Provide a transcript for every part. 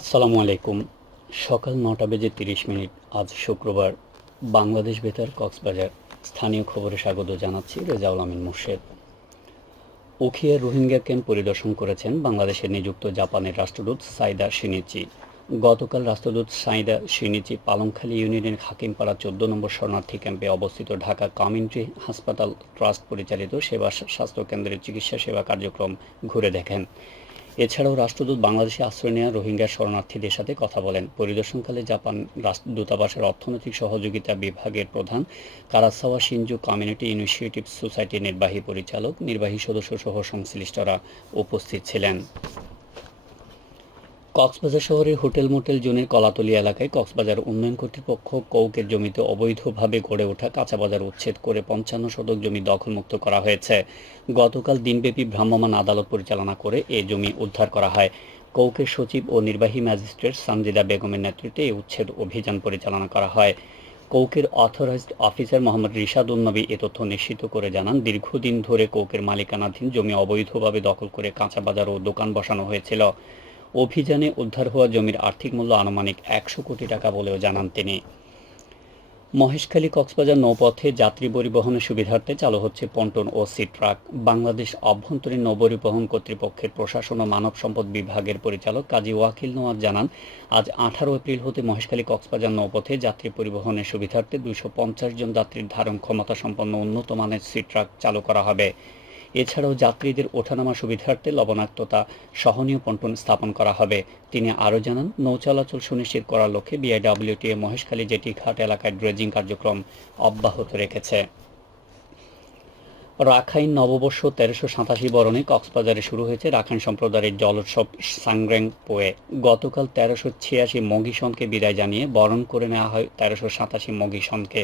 আসসালামু আলাইকুম। সকাল নটা বেজে তিরিশ মিনিট, আজ শুক্রবার। বাংলাদেশ বেতার কক্সবাজার স্থানীয় খবরে স্বাগত জানাচ্ছি রেজাউল আমিন মুর্শেদ। উখিয়া রোহিঙ্গা ক্যাম্প পরিদর্শন করেছেন বাংলাদেশে নিযুক্ত জাপানের রাষ্ট্রদূত সাইদা শিনিচি। গতকাল রাষ্ট্রদূত সাইদা শিনিচি পালংখালী ইউনিয়নের হাকিমপাড়া চোদ্দ নম্বর শরণার্থী ক্যাম্পে অবস্থিত ঢাকা কমিউনিটি হাসপাতাল ট্রাস্ট পরিচালিত সেবা স্বাস্থ্য কেন্দ্রের চিকিৎসা সেবা কার্যক্রম ঘুরে দেখেন। এছাড়াও রাষ্ট্রদূত বাংলাদেশে আশ্রয় নেওয়া রোহিঙ্গা শরণার্থীদের সাথে কথা বলেন। পরিদর্শনকালে জাপান দূতাবাসের অর্থনৈতিক সহযোগিতা বিভাগের প্রধান কারাসাওয়া সিনজু কমিউনিটি ইনিশিয়েটিভ সোসাইটির নির্বাহী পরিচালক, নির্বাহী সদস্য সহ সংশ্লিষ্টরা উপস্থিত ছিলেন। কক্সবাজার শহরের হোটেল মোটেল জোনের কলাতলি এলাকায় কক্সবাজার উন্নয়ন কর্তৃপক্ষ কৌকের জমিতে অবৈধভাবে গড়ে ওঠা কাঁচা বাজার উচ্ছেদ করে পঞ্চান্ন শতক জমি দখলমুক্ত করা হয়েছে। গতকাল দিনব্যাপী ভ্রাম্যমাণ আদালত পরিচালনা করে এ জমি উদ্ধার করা হয়। কৌকের সচিব ও নির্বাহী ম্যাজিস্ট্রেট সানজিদা বেগমের নেতৃত্বে এই উচ্ছেদ অভিযান পরিচালনা করা হয়। কৌকের অথরাইজড অফিসার মোহাম্মদ রিশাদ উন্নবী এ তথ্য নিশ্চিত করে জানান, দীর্ঘদিন ধরে কৌকের মালিকানাধীন জমি অবৈধভাবে দখল করে কাঁচা বাজার ও দোকান বসানো হয়েছিল। অভিযানে উদ্ধার হওয়া জমির আর্থিক মূল্য আনুমানিক একশো কোটি টাকা বলেও জানান তিনি। মহেশখালী কক্সবাজার নৌপথে যাত্রী পরিবহনের সুবিধার্থে চালু হচ্ছে পন্টন ও সি ট্রাক। বাংলাদেশ অভ্যন্তরীণ নৌপরিবহন কর্তৃপক্ষের প্রশাসন ও মানব সম্পদ বিভাগের পরিচালক কাজী ওয়াকিল নোয়াজ জানান, আজ আঠারো এপ্রিল হতে মহেশখালী কক্সবাজার নৌপথে যাত্রী পরিবহনের সুবিধার্থে দুইশো পঞ্চাশ জন যাত্রীর ধারণ ক্ষমতা সম্পন্ন উন্নত মানের সি ট্রাক চালু করা হবে। এছাড়াও যাত্রীদের ওঠানামা সুবিধার্থে লবণাক্ততা সহনীয় পন্টন স্থাপন করা হবে। তিনি আরও জানান নৌ চলাচল সুনিশ্চিত করার লক্ষ্যে বিআইডব্লিউটিএ মহেশখালী জেটি ঘাট এলাকায় ড্রেজিং কার্যক্রম অব্যাহত রেখেছে। রাখাইন নববর্ষ তেরোশো সাতাশি বরণে কক্সবাজারে শুরু হয়েছে রাখাইন সম্প্রদায়ের জলোৎসব সাংগ্রেং পোয়ে গতকাল তেরোশো ছিয়াশি মগিসনকে বিদায় জানিয়ে বরণ করে নেওয়া হয় তেরোশো সাতাশি মগিসনকে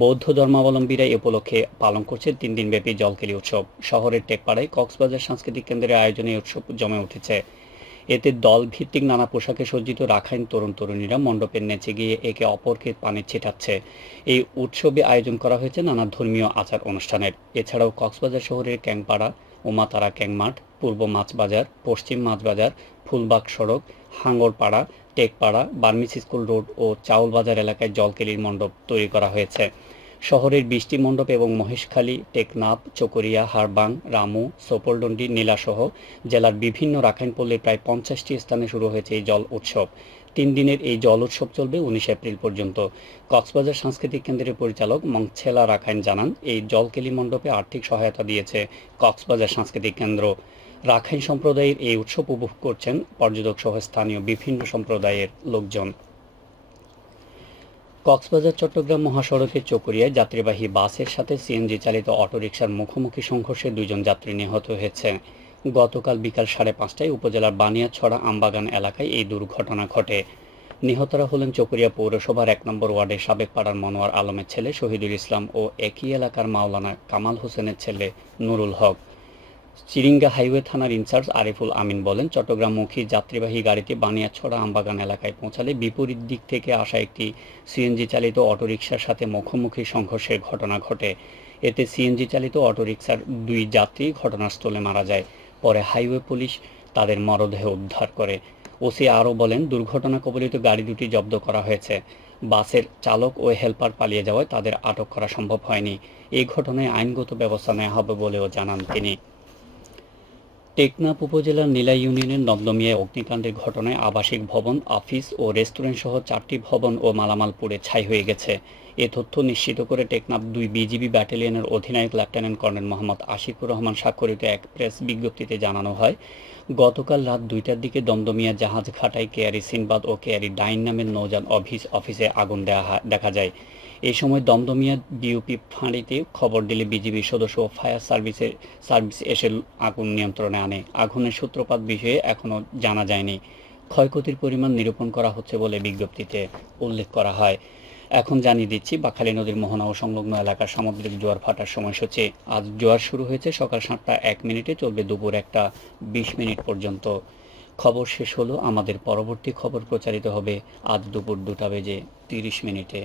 বৌদ্ধ ধর্মাবলম্বীরা এ উপলক্ষে পালন করছে তিন দিনব্যাপী জলকেলি উৎসব। শহরের টেকপাড়ায় কক্সবাজার সাংস্কৃতিক কেন্দ্রের আয়োজনে উৎসব জমে উঠেছে। এতে দলভিত্তিক নানা পোশাকে সজ্জিত রাখাইন তরুণ তরুণীরা মণ্ডপের নেচে গিয়ে একে অপরকে পানি ছিটাচ্ছে। এই উৎসবে আয়োজন করা হয়েছে নানা ধর্মীয় আচার অনুষ্ঠানের। এছাড়াও কক্সবাজার শহরের ক্যাংপাড়া উমাতারা ক্যাংমাঠ, পূর্ব মাছবাজার, পশ্চিম মাছবাজার, ফুলবাগ সড়ক, Hangarpara, Tekpara Burmese school road ও চাউল বাজার এলাকায় জলকেলির মণ্ডপ তৈরি করা হয়েছে। শহরের বৃষ্টি মণ্ডপ এবং মহেশখালী, টেকনাফ, চকরিয়া, হারবাং, রামু, সোপলডন্ডি, নীলাসহ জেলার বিভিন্ন রাখাইনপল্লীর প্রায় পঞ্চাশটি স্থানে শুরু হয়েছে এই জল উৎসব। তিন দিনের এই জল উৎসব চলবে উনিশ এপ্রিল পর্যন্ত। কক্সবাজার সাংস্কৃতিক কেন্দ্রের পরিচালক মংছেলা রাখাইন জানান, এই জলকেলি মণ্ডপে আর্থিক সহায়তা দিয়েছে কক্সবাজার সাংস্কৃতিক কেন্দ্র। রাখাইন সম্প্রদায়ের এই উৎসব উপভোগ করছেন পর্যটক সহ স্থানীয় বিভিন্ন সম্প্রদায়ের লোকজন। কক্সবাজার, চট্টগ্রাম মহাসড়কের চকরিয়ায় যাত্রীবাহী বাসের সাথে সিএনজি চালিত অটোরিকশার মুখোমুখি সংঘর্ষে দুজন যাত্রী নিহত হয়েছে। গতকাল বিকাল সাড়ে পাঁচটায় উপজেলার বানিয়াছড়া আমবাগান এলাকায় এই দুর্ঘটনা ঘটে। নিহতরা হলেন চকরিয়া পৌরসভার এক নম্বর ওয়ার্ডের সাবেক পাড়ার মনোয়ার আলমের ছেলে শহীদুল ইসলাম ও একই এলাকার মাওলানা কামাল হোসেনের ছেলে নুরুল হক। চিরিঙ্গা হাইওয়ে থানার ইনচার্জ আরিফুল আমিন বলেন, চট্টগ্রামমুখী যাত্রীবাহী গাড়িটি বানিয়াছড়া আমবাগান এলাকায় পৌঁছালে বিপরীত দিক থেকে আসা একটি সিএনজি চালিত অটোরিকশার সাথে মুখোমুখি সংঘর্ষের ঘটনা ঘটে। এতে সিএনজি চালিত অটোরিকশার দুই যাত্রী ঘটনাস্থলে মারা যায়। পরে হাইওয়ে পুলিশ তাদের মরদেহ উদ্ধার করে। ওসি আরও বলেন দুর্ঘটনা কবলিত গাড়ি দুটি জব্দ করা হয়েছে। বাসের চালক ও হেলপার পালিয়ে যাওয়ায় তাদের আটক করা সম্ভব হয়নি। এই ঘটনায় আইনগত ব্যবস্থা নেওয়া হবে বলেও জানান তিনি। টেকনাফ উপজেলার নীলা ইউনিয়নের নন্দমিয়ায় অগ্নিকাণ্ডের ঘটনায় আবাসিক ভবন, অফিস ও রেস্টুরেন্ট সহ চারটি ভবন ও মালামাল পুড়ে ছাই হয়ে গেছে। এ তথ্য নিশ্চিত করে টেকনাফ দুই বিজিবি ব্যাটালিয়নের অধিনায়ক লেফটেন্যান্ট কর্নেল মোহাম্মদ আশিকুর রহমান স্বাক্ষরিত এক প্রেস বিজ্ঞপ্তিতে জানানো হয়, গতকাল রাত দুইটার দিকে দমদমিয়া জাহাজ ঘাটায় কেয়ারি সিনবাদ ও কেয়ারি ডাইন নামের নৌযান অফিস, অফিসে আগুন দেখা যায়। এই সময় দমদমিয়া বিউপি ফাঁড়িতে খবর দিলে বিজিবির সদস্য ও ফায়ার সার্ভিসের, সার্ভিস এসে আগুন নিয়ন্ত্রণে আনে। আগুনের সূত্রপাত বিষয়ে এখনও জানা যায়নি। ক্ষয়ক্ষতির পরিমাণ নিরূপণ করা হচ্ছে বলে বিজ্ঞপ্তিতে উল্লেখ করা হয়। এখন জানিয়ে দিচ্ছি, বাখালী নদীর মোহনা ও সংলগ্ন এলাকার সামুদ্রিক জোয়ার ফাটার সময়সূচি। আজ জোয়ার শুরু হয়েছে সকাল সাতটা এক মিনিটে, চলবে দুপুর একটা বিশ মিনিট পর্যন্ত। খবর শেষ হলো আমাদের পরবর্তী খবর প্রচারিত হবে আজ দুপুর দুটা বেজে তিরিশ মিনিটে।